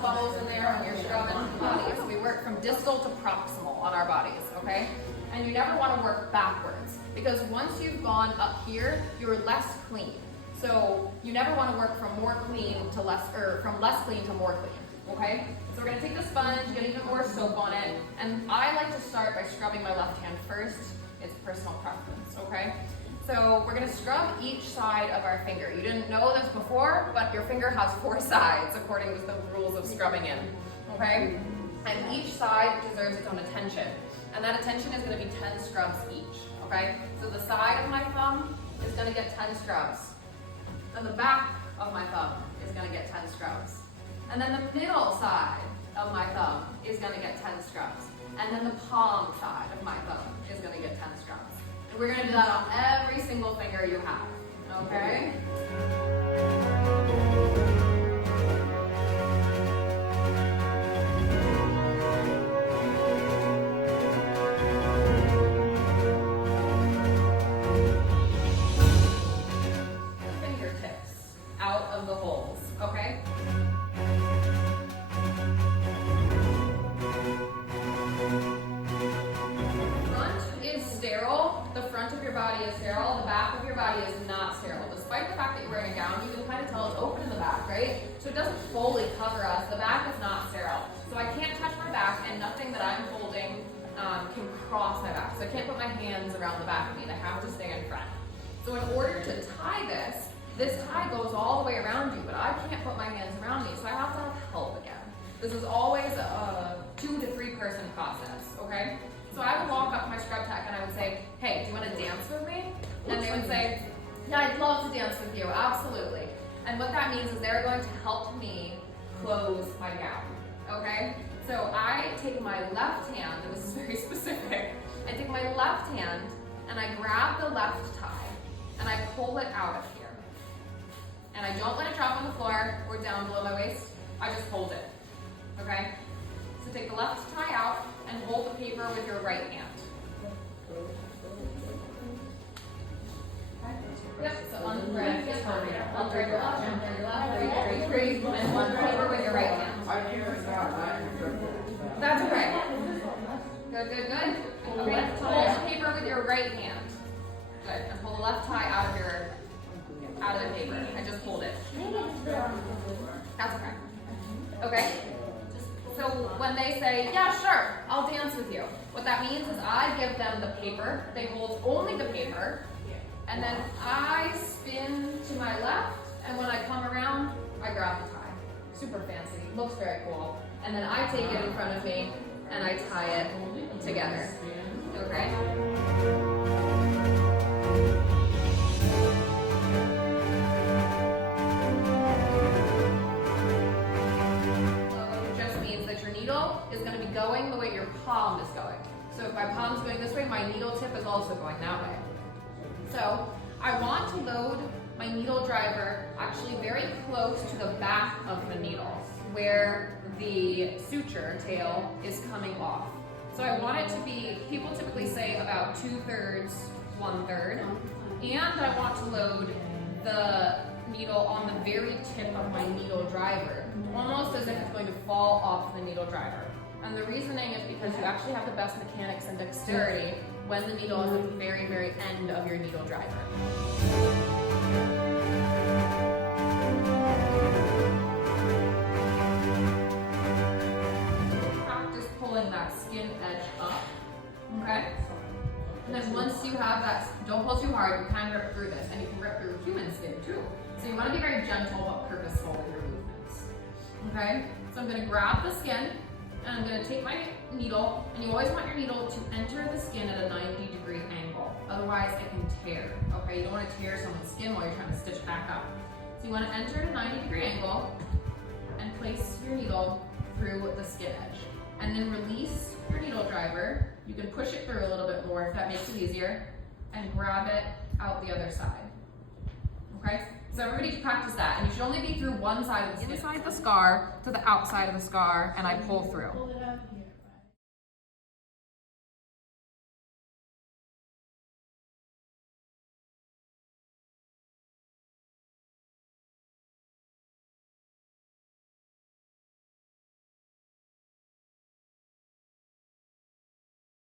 bubbles in there when you're scrubbing bodies. We work from distal to proximal on our bodies, okay? And you never want to work backwards because once you've gone up here, you're less clean. So you never want to work from more clean to less, or from less clean to more clean, okay? So we're going to take the sponge, get even more soap on it, and I like to start by scrubbing my left hand first. It's personal preference, okay? So we're going to scrub each side of our finger. You didn't know this before, but your finger has 4 sides according to the rules of scrubbing in, okay? And each side deserves its own attention. And that attention is going to be 10 scrubs each, okay? So the side of my thumb is going to get 10 scrubs. Then the back of my thumb is going to get 10 scrubs. And then the middle side of my thumb is going to get 10 scrubs. And then the palm side of my thumb is going to get 10 scrubs. And we're going to do that on every single finger you have, okay? Fingertips out of the holes, okay? The front of your body is sterile, the back of your body is not sterile. Despite the fact that you're wearing a gown, you can kind of tell it's open in the back, right? So it doesn't fully cover us. The back is not sterile. So I can't touch my back and nothing that I'm holding can cross my back. So I can't put my hands around the back of me. They have to stay in front. So in order to tie this tie goes all the way around you, but I can't put my hands around me, so I have to have help again. This is always a 2 to 3 person process, okay? So I would walk up to my scrub tech and I would say, hey, do you want to dance with me? And they would say, yeah, I'd love to dance with you, absolutely. And what that means is they're going to help me close my gown, okay? So I take my left hand, and this is very specific, I take my left hand and I grab the left tie and I pull it out of here. And I don't let it drop on the floor or down below my waist, I just hold it, okay? So take the left tie out and hold the paper with your right hand. Yep, so unthread your left, unthread your left, and one paper with your right hand. That's okay. Good, good, good. Okay, so hold the paper with your right hand. Good, and pull the left tie out of the paper. I just hold it. That's okay. Okay? So when they say, yeah, sure, I'll dance with you, what that means is I give them the paper, they hold only the paper, and then I spin to my left, and when I come around, I grab the tie. Super fancy, looks very cool. And then I take it in front of me, and I tie it together, okay? Is going to be going the way your palm is going. So if my palm's going this way, my needle tip is also going that way. So I want to load my needle driver actually very close to the back of the needle where the suture tail is coming off. So I want it to be, people typically say about 2/3, 1/3, and I want to load the needle on the very tip of my needle driver, almost as if it's going to fall off the needle driver. And the reasoning is because you actually have the best mechanics and dexterity when the needle is at the very, very end of your needle driver. Practice pulling that skin edge up, okay? And then once you have that, don't pull too hard, you can rip through this, and you can rip through human skin too. So you want to be very gentle but purposeful with your movements. Okay? So I'm going to grab the skin, and I'm going to take my needle, and you always want your needle to enter the skin at a 90-degree angle. Otherwise it can tear. Okay? You don't want to tear someone's skin while you're trying to stitch back up. So you want to enter at a 90-degree angle, and place your needle through the skin edge. And then release your needle driver. You can push it through a little bit more if that makes it easier, and grab it out the other side. Okay? So everybody practice that, and you should only be through one side of the skin. Inside the scar to the outside of the scar, and I pull through.